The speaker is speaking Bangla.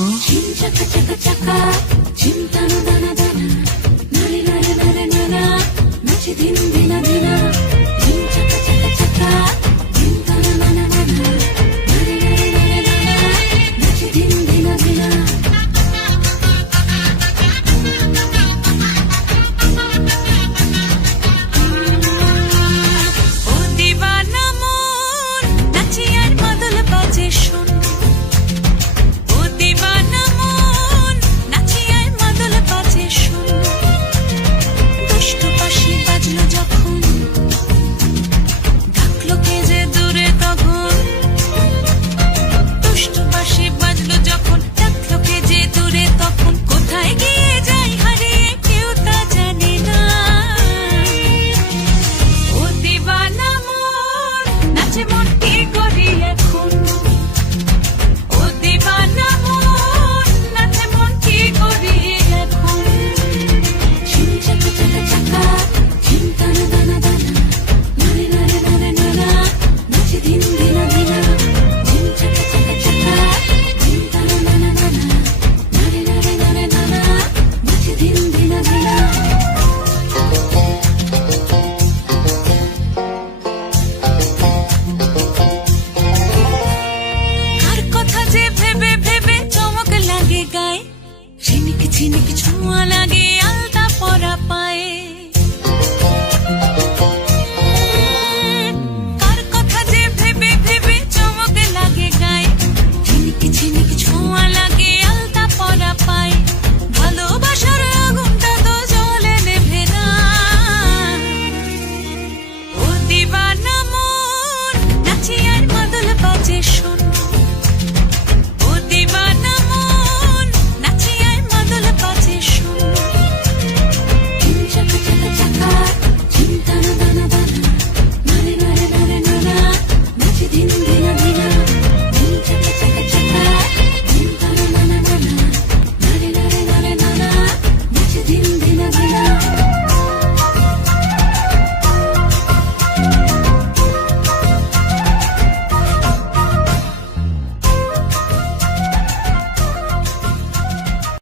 গো। ঝিম চাকা চাকা চাকা ঝিম টানা দানা দানা নারে নারে নারে নানা নাচে দিন দিনা দিনা ঝিম চাকা চাকা চাকা ঝিম টানা দানা দানা নারে নারে নারে নানা নাচে দিন দিনা দিনা। ও দিবানা মন নাচি আর মাদল বাজে শোন। ও দিবানা মন নাচি আর মাদল বাজে শোন। দুষ্টু বাঁশি বাজলো যখন ডাকলো কে যে দূরে তখন। দুষ্টু বাঁশি বাজলো যখন ডাকলো কে যে দূরে তখন। কোথায় গিয়ে যাই হারিয়ে কেউ তা জানে না। ও দিবানা মন নাচে মন কি করি এখন। ও দিবানা মন নাচে মন কি করি এখন। ঝিম চাকা চাকা চাকা ঝিম টানা দানা দানা নারে নারে নারে নানা নাচে দিন দিনা দিনা। ঝিম চাকা চাকা চাকা ঝিম টানা দানা দানা নারে নারে নারে নানা নাচে দিন দিনা দিনা। কার কথা যে ভেবে ভেবে চমক লাগে গায়ে। ঝিনিক ঝিনিক ছোঁয়া লাগে